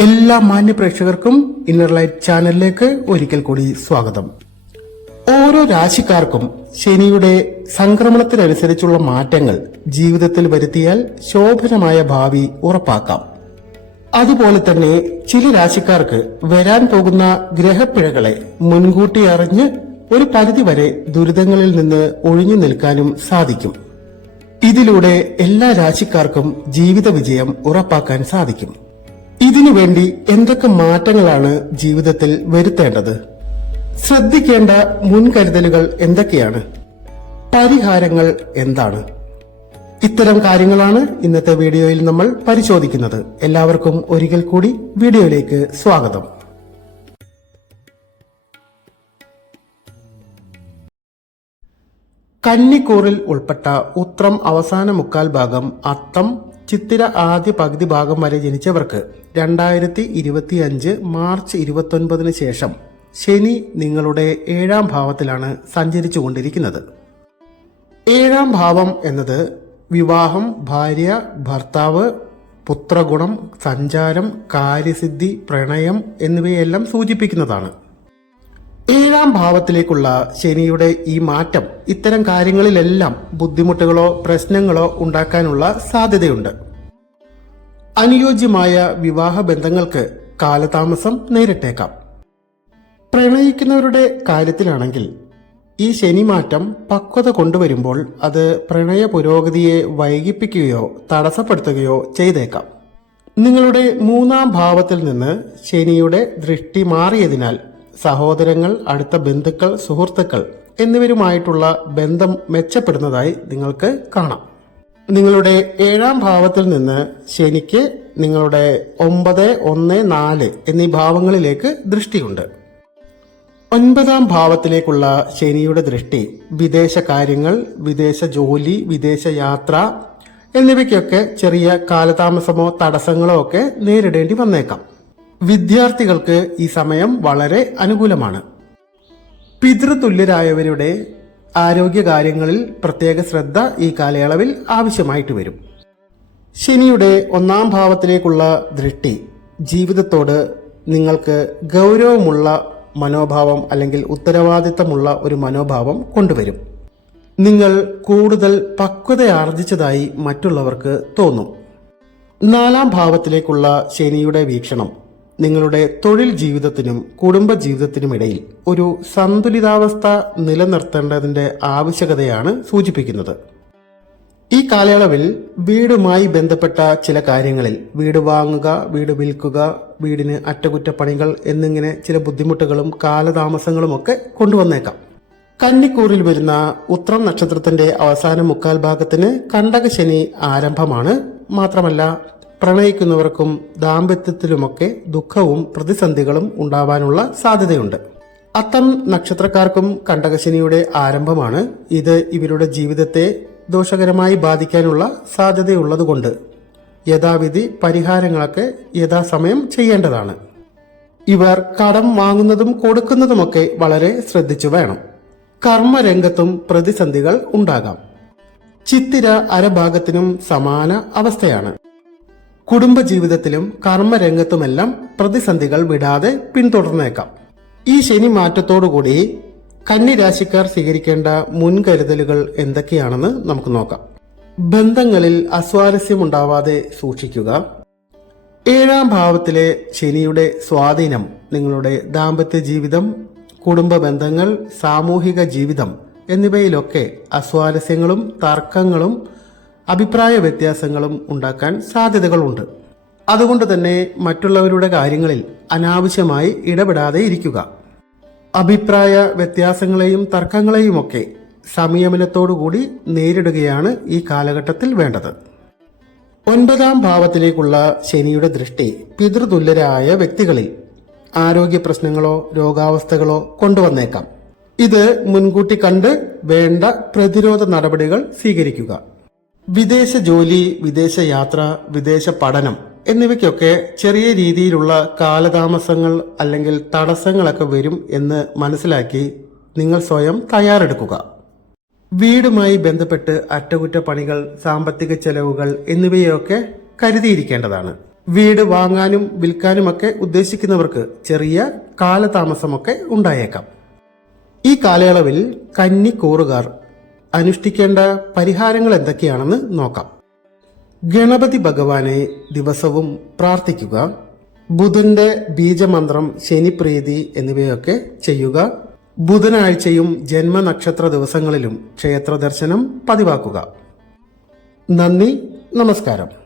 എല്ലാ മാന്യ പ്രേക്ഷകർക്കും ഇന്നർ ലൈറ്റ് ചാനലിലേക്ക് ഒരിക്കൽ കൂടി സ്വാഗതം. ഓരോ രാശിക്കാർക്കും ശനിയുടെ സംക്രമണത്തിനനുസരിച്ചുള്ള മാറ്റങ്ങൾ ജീവിതത്തിൽ വരുത്തിയാൽ ശോഭനമായ ഭാവി ഉറപ്പാക്കാം. അതുപോലെ തന്നെ ചില രാശിക്കാർക്ക് വരാൻ പോകുന്ന ഗ്രഹപ്പിഴകളെ മുൻകൂട്ടി അറിഞ്ഞ് ഒരു പരിധി വരെ ദുരിതങ്ങളിൽ നിന്ന് ഒഴിഞ്ഞു നിൽക്കാനും സാധിക്കും. ഇതിലൂടെ എല്ലാ രാശിക്കാർക്കും ജീവിത വിജയം ഉറപ്പാക്കാൻ സാധിക്കും. ഇതിനുവേണ്ടി എന്തൊക്കെ മാറ്റങ്ങളാണ് ജീവിതത്തിൽ വരുത്തേണ്ടത്? ശ്രദ്ധിക്കേണ്ട മുൻകരുതലുകൾ എന്തൊക്കെയാണ്? പരിഹാരങ്ങൾ എന്താണ്? ഇത്തരം കാര്യങ്ങളാണ് ഇന്നത്തെ വീഡിയോയിൽ നമ്മൾ പരിശോധിക്കുന്നത്. എല്ലാവർക്കും ഒരിക്കൽ കൂടി വീഡിയോയിലേക്ക് സ്വാഗതം. കന്നിക്കൂറിൽ ഉൾപ്പെട്ട ഉത്രം അവസാന മുക്കാൽ ഭാഗം അത്തം ചിത്തിര ആദ്യ പകുതി ഭാഗം വരെ ജനിച്ചവർക്ക് രണ്ടായിരത്തി ഇരുപത്തി അഞ്ച് മാർച്ച് ഇരുപത്തൊൻപതിന് ശേഷം ശനി നിങ്ങളുടെ ഏഴാം ഭാവത്തിലാണ് സഞ്ചരിച്ചു കൊണ്ടിരിക്കുന്നത് ഏഴാം ഭാവം എന്നത് വിവാഹം ഭാര്യ ഭർത്താവ് പുത്രഗുണം സഞ്ചാരം കാര്യസിദ്ധി പ്രണയം എന്നിവയെല്ലാം സൂചിപ്പിക്കുന്നതാണ്. ഏഴാം ഭാവത്തിലേക്കുള്ള ശനിയുടെ ഈ മാറ്റം ഇത്തരം കാര്യങ്ങളിലെല്ലാം ബുദ്ധിമുട്ടുകളോ പ്രശ്നങ്ങളോ ഉണ്ടാക്കാനുള്ള സാധ്യതയുണ്ട്. അനുയോജ്യമായ വിവാഹ ബന്ധങ്ങൾക്ക് കാലതാമസം നേരിട്ടേക്കാം. പ്രണയിക്കുന്നവരുടെ കാര്യത്തിലാണെങ്കിൽ ഈ ശനി മാറ്റം പക്വത കൊണ്ടുവരുമ്പോൾ അത് പ്രണയ പുരോഗതിയെ വൈകിപ്പിക്കുകയോ തടസ്സപ്പെടുത്തുകയോ ചെയ്തേക്കാം. നിങ്ങളുടെ മൂന്നാം ഭാവത്തിൽ നിന്ന് ശനിയുടെ ദൃഷ്ടി മാറിയതിനാൽ സഹോദരങ്ങൾ അടുത്ത ബന്ധുക്കൾ സുഹൃത്തുക്കൾ എന്നിവരുമായിട്ടുള്ള ബന്ധം മെച്ചപ്പെടുന്നതായി നിങ്ങൾക്ക് കാണാം. നിങ്ങളുടെ ഏഴാം ഭാവത്തിൽ നിന്ന് ശനിക്ക് നിങ്ങളുടെ ഒമ്പത് ഒന്ന് നാല് എന്നീ ഭാവങ്ങളിലേക്ക് ദൃഷ്ടിയുണ്ട്. ഒൻപതാം ഭാവത്തിലേക്കുള്ള ശനിയുടെ ദൃഷ്ടി വിദേശ കാര്യങ്ങൾ വിദേശ ജോലി വിദേശ യാത്ര എന്നിവയ്ക്കൊക്കെ ചെറിയ കാലതാമസമോ തടസ്സങ്ങളോ ഒക്കെ നേരിടേണ്ടി വന്നേക്കാം. വിദ്യാർത്ഥികൾക്ക് ഈ സമയം വളരെ അനുകൂലമാണ്. പിതൃതുല്യരായവരുടെ ആരോഗ്യകാര്യങ്ങളിൽ പ്രത്യേക ശ്രദ്ധ ഈ കാലയളവിൽ ആവശ്യമായിട്ട് വരും. ശനിയുടെ ഒന്നാം ഭാവത്തിലേക്കുള്ള ദൃഷ്ടി ജീവിതത്തോട് നിങ്ങൾക്ക് ഗൗരവമുള്ള മനോഭാവം അല്ലെങ്കിൽ ഉത്തരവാദിത്തമുള്ള ഒരു മനോഭാവം കൊണ്ടുവരും. നിങ്ങൾ കൂടുതൽ പക്വത ആർജിച്ചതായി മറ്റുള്ളവർക്ക് തോന്നും. നാലാം ഭാവത്തിലേക്കുള്ള ശനിയുടെ വീക്ഷണം നിങ്ങളുടെ തൊഴിൽ ജീവിതത്തിനും കുടുംബ ജീവിതത്തിനും ഇടയിൽ ഒരു സന്തുലിതാവസ്ഥ നിലനിർത്തേണ്ടതിന്റെ ആവശ്യകതയാണ് സൂചിപ്പിക്കുന്നത്. ഈ കാലയളവിൽ വീടുമായി ബന്ധപ്പെട്ട ചില കാര്യങ്ങളിൽ വീട് വാങ്ങുക വീട് വിൽക്കുക വീടിന് അറ്റകുറ്റപ്പണികൾ എന്നിങ്ങനെ ചില ബുദ്ധിമുട്ടുകളും കാലതാമസങ്ങളും ഒക്കെ കൊണ്ടുവന്നേക്കാം. കന്നിക്കൂറിൽ വരുന്ന ഉത്രം നക്ഷത്രത്തിന്റെ അവസാന മുക്കാൽ ഭാഗത്തിന് കണ്ടകശനി ആരംഭമാണ്. മാത്രമല്ല പ്രണയിക്കുന്നവർക്കും ദാമ്പത്യത്തിലുമൊക്കെ ദുഃഖവും പ്രതിസന്ധികളും ഉണ്ടാവാനുള്ള സാധ്യതയുണ്ട്. അത്തം നക്ഷത്രക്കാർക്കും കണ്ടകശനിയുടെ ആരംഭമാണ്. ഇത് ഇവരുടെ ജീവിതത്തെ ദോഷകരമായി ബാധിക്കാനുള്ള സാധ്യതയുള്ളതുകൊണ്ട് യഥാവിധി പരിഹാരങ്ങളൊക്കെ യഥാസമയം ചെയ്യേണ്ടതാണ്. ഇവർ കടം വാങ്ങുന്നതും കൊടുക്കുന്നതുമൊക്കെ വളരെ ശ്രദ്ധിച്ചു വേണം. കർമ്മരംഗത്തും പ്രതിസന്ധികൾ ഉണ്ടാകാം. ചിത്തിര അരഭാഗത്തിനും സമാന അവസ്ഥയാണ്. കുടുംബജീവിതത്തിലും കർമ്മരംഗത്തുമെല്ലാം പ്രതിസന്ധികൾ വിടാതെ പിന്തുടർന്നേക്കാം. ഈ ശനി മാറ്റത്തോടുകൂടി കന്നിരാശിക്കാർ സ്വീകരിക്കേണ്ട മുൻകരുതലുകൾ എന്തൊക്കെയാണെന്ന് നമുക്ക് നോക്കാം. ബന്ധങ്ങളിൽ അസ്വാരസ്യമുണ്ടാവാതെ സൂക്ഷിക്കുക. ഏഴാം ഭാവത്തിലെ ശനിയുടെ സ്വാധീനം നിങ്ങളുടെ ദാമ്പത്യ ജീവിതം കുടുംബ ബന്ധങ്ങൾ സാമൂഹിക ജീവിതം എന്നിവയിലൊക്കെ അസ്വാരസ്യങ്ങളും തർക്കങ്ങളും അഭിപ്രായ വ്യത്യാസങ്ങളും ഉണ്ടാക്കാൻ സാധ്യതകളുണ്ട്. അതുകൊണ്ട് തന്നെ മറ്റുള്ളവരുടെ കാര്യങ്ങളിൽ അനാവശ്യമായി ഇടപെടാതെ ഇരിക്കുക. അഭിപ്രായ വ്യത്യാസങ്ങളെയും തർക്കങ്ങളെയുമൊക്കെ സംയമനത്തോടുകൂടി നേരിടുകയാണ് ഈ കാലഘട്ടത്തിൽ വേണ്ടത്. ഒൻപതാം ഭാവത്തിലേക്കുള്ള ശനിയുടെ ദൃഷ്ടി പിതൃതുല്യരായ വ്യക്തികളിൽ ആരോഗ്യ പ്രശ്നങ്ങളോ രോഗാവസ്ഥകളോ കൊണ്ടുവന്നേക്കാം. ഇത് മുൻകൂട്ടി കണ്ട് വേണ്ട പ്രതിരോധ നടപടികൾ സ്വീകരിക്കുക. വിദേശ ജോലി വിദേശ യാത്ര വിദേശ പഠനം എന്നിവയ്ക്കൊക്കെ ചെറിയ രീതിയിലുള്ള കാലതാമസങ്ങൾ അല്ലെങ്കിൽ തടസ്സങ്ങളൊക്കെ വരും എന്ന് മനസ്സിലാക്കി നിങ്ങൾ സ്വയം തയ്യാറെടുക്കുക. വീടുമായി ബന്ധപ്പെട്ട് അറ്റകുറ്റപ്പണികൾ സാമ്പത്തിക ചെലവുകൾ എന്നിവയൊക്കെ കരുതിയിരിക്കേണ്ടതാണ്. വീട് വാങ്ങാനും വിൽക്കാനുമൊക്കെ ഉദ്ദേശിക്കുന്നവർക്ക് ചെറിയ കാലതാമസമൊക്കെ ഉണ്ടായേക്കാം. ഈ കാലയളവിൽ കന്നിക്കൂറുകാർ അനുഷ്ഠിക്കേണ്ട പരിഹാരങ്ങൾ എന്തൊക്കെയാണെന്ന് നോക്കാം. ഗണപതി ഭഗവാനെ ദിവസവും പ്രാർത്ഥിക്കുക. ബുധന്റെ ബീജമന്ത്രം ശനിപ്രീതി എന്നിവയൊക്കെ ചെയ്യുക. ബുധനാഴ്ചയും ജന്മനക്ഷത്ര ദിവസങ്ങളിലും ക്ഷേത്ര ദർശനം പതിവാക്കുക. നന്ദി നമസ്കാരം.